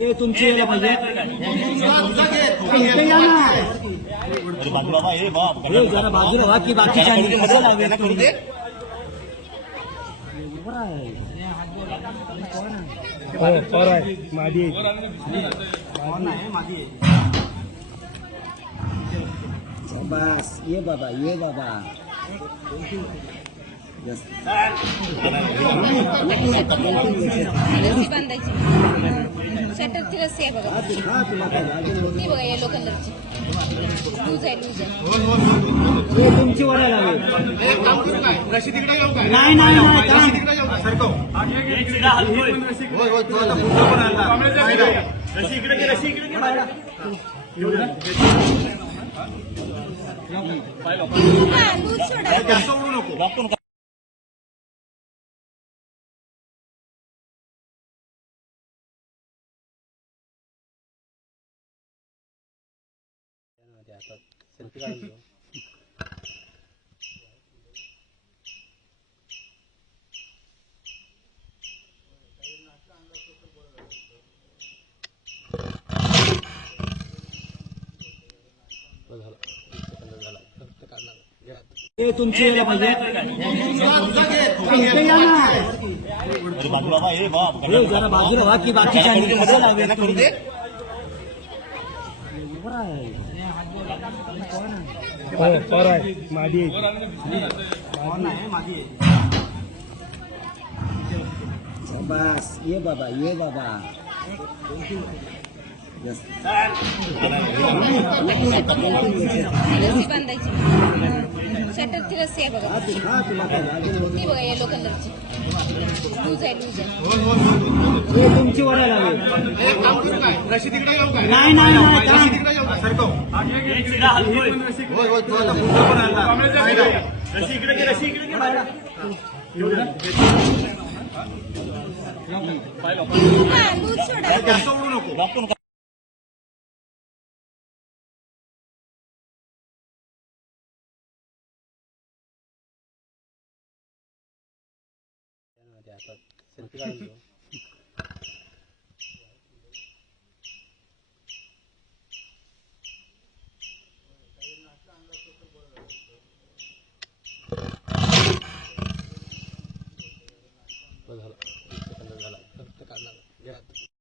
हे तुमची यायला पाहिजे. इथे या ना. हे जरा बाजूला व्हा की बाकीच्या कसं लावेल करू दे. माझी बस ये बाबा ये बाबा. शटरची रस्सी आहे बघा, ती बघा येलो कलरची. लूज आहे, लूज आहे. तुमची वडा लागेल. नाही नाही लूज सोडा. हे तुमची यायला पाहिजे. इथे या ना. हे जरा बाजूला व्हा की बाकीच्या कसं लावेल करू दे. माझी बस ये बाबा ये बाबा. रस्सी बांधायची. शटरची रस्सी आहे बघा, ती बघा येलो कलरची. लूज आहे, लूज आहे. हे तुमची वडा लागेल. नाही नाही लूज सोडा. सेल्फी काढून